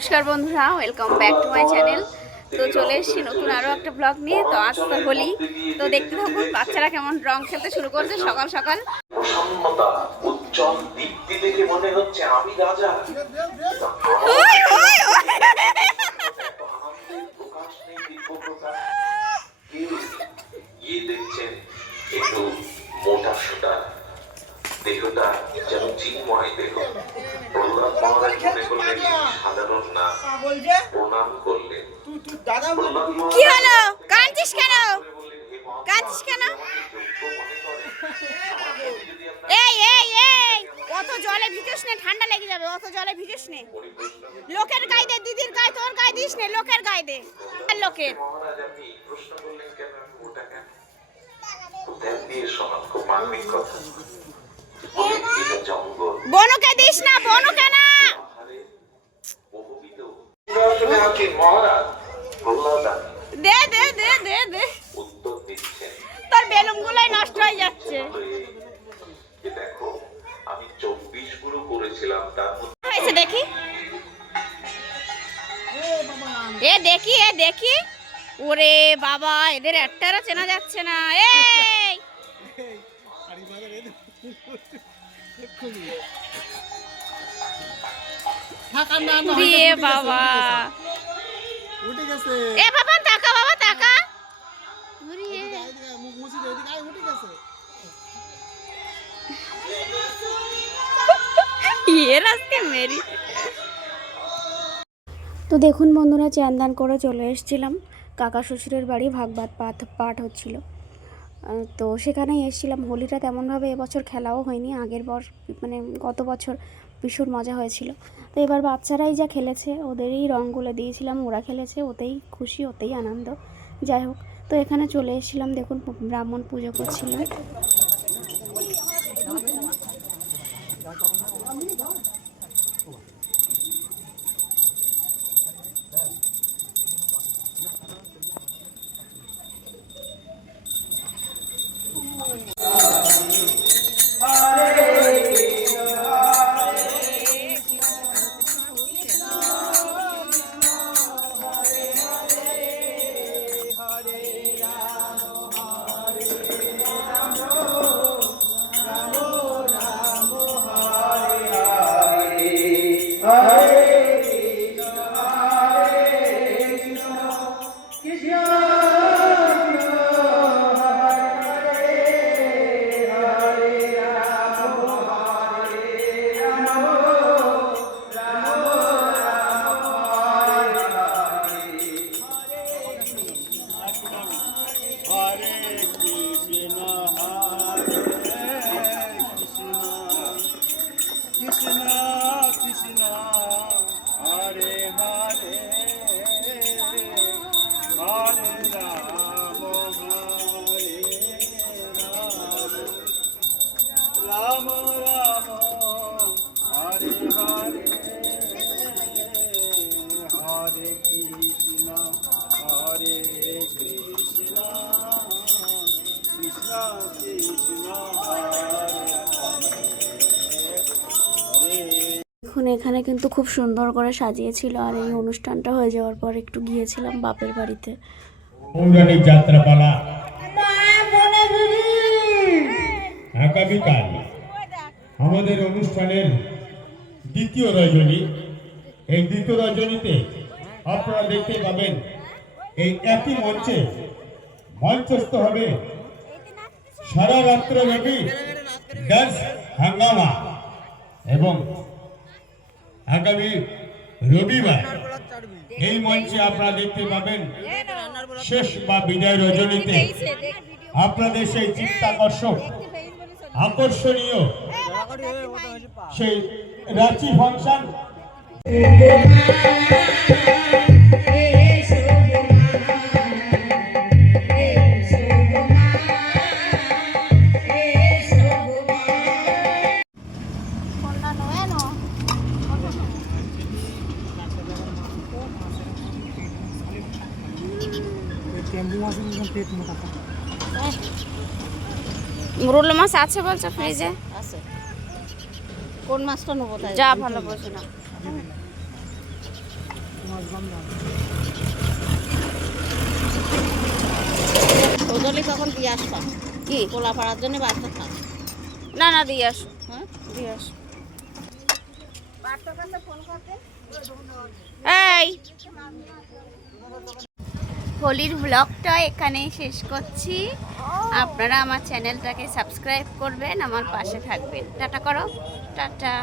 নমস্কার বন্ধুরা welcome back to my channel তো চলে এসেছি নতুন আরও একটা ব্লগ নিয়ে তো আজ তো হোলি। তো দেখতে থাকুন বাচ্চারা কেমন রং খেলতে শুরু করছে সকাল সকাল। মনে হচ্ছে আমি রাজা। দেখছেন একটু মোটা সোটা? দেহটা যেন চিন্ময় দেহ প্রহ্লাদ মহারাজ মনে করলেন সাধারণ না বলছে প্রণাম করলেন তুই তুই দাদা প্রহ্লাদ কি হলো কাঁদছিস কেন বললেন, "হে মহাপ্রভু, কাঁদছিস কেন মনে এই এই এই অত জলে ভিজিস নে ঠান্ডা লেগে যাবে অত জলে ভিজিস নে লোকের গায়ে দে দিদির গায়ে তোর গায়ে দিস নে লোকের গায়ে দে আর লোকের বনুকে দিস না বনুকে না মহারাজ? প্রহ্লাদ দে দে দে দে দে। উত্তর দিচ্ছেন তোর বেলুন গুলোই নষ্ট হয়ে যাচ্ছে। যে দেখো আমি চব্বিশ গুরু করেছিলাম তার মধ্যে হয়েছে দেখি। এ দেখি এ দেখি। ওরে বাবা এদের একটারও চেনা যাচ্ছে না। এই! বাবা। গেছে এ বাবা তাকা বাবা তাকা ঘুরিয়ে এদিকে মুখ মুছি দে এদিকে আয় উঠে গেছে ये रास्ते मेरी তো দেখুন বন্ধুরা চান্দান করে চলে এসেছিলাম কাকা শ্বশুরের বাড়ি ভাগবাদ পাঠ পাঠ হচ্ছিল আহ, তো সেখানেই এসেছিলাম হোলিটা তেমনভাবে এবছর খেলাও হয়নি আগের বর মানে গত বছর ভীষণ মজা হয়েছিল। তো এবার বাচ্চারাই যা খেলেছে, ওদেরই রঙগুলো দিয়েছিলাম, ওরা খেলেছে, ওতেই খুশি, ওতেই আনন্দ। যাই হোক, তো এখানে চলে এসেছিলাম, দেখুন ব্রাহ্মণ পুজো করছিল। हरे Yeah. দেখুন এখানে কিন্তু খুব সুন্দর করে সাজিয়েছিল আর এই অনুষ্ঠানটা হয়ে যাওয়ার পর একটু গিয়েছিলাম বাপের বাড়িতে। আমাদের অনুষ্ঠানের দ্বিতীয় রজনী। এই দ্বিতীয় রজনীতে আপনারা দেখতে পাবেন, এই একই মঞ্চে মঞ্চস্থ হবে সারা রাত্র ব্যাপী ডান্স হাঙ্গামা এবং আগামী রবিবার এই মঞ্চে আপনারা দেখতে পাবেন শেষ বা বিজয় রজনীতে। আপনাদের সেই চিত্তাকর্ষক আকর্ষণীয় সেই রাঁচি ফাংশন। মুরুল মাছ আছে বলছো ফ্রিজে আছে। কোন মাছটা নেব তাই? যা ভালো বোঝো না ওদলি তখন দিয়ে আসবা। কি? কোলা পাড়ার জন্য বাচ্চা থাক না না দিয়ে আসো। হ্যাঁ? দিয়ে আসো। এই! হোলির ব্লগটা এখানেই শেষ করছি। আপনারা আমার চ্যানেলটাকে সাবস্ক্রাইব করবেন, আমার পাশে থাকবেন। টাটা করো। টাটা।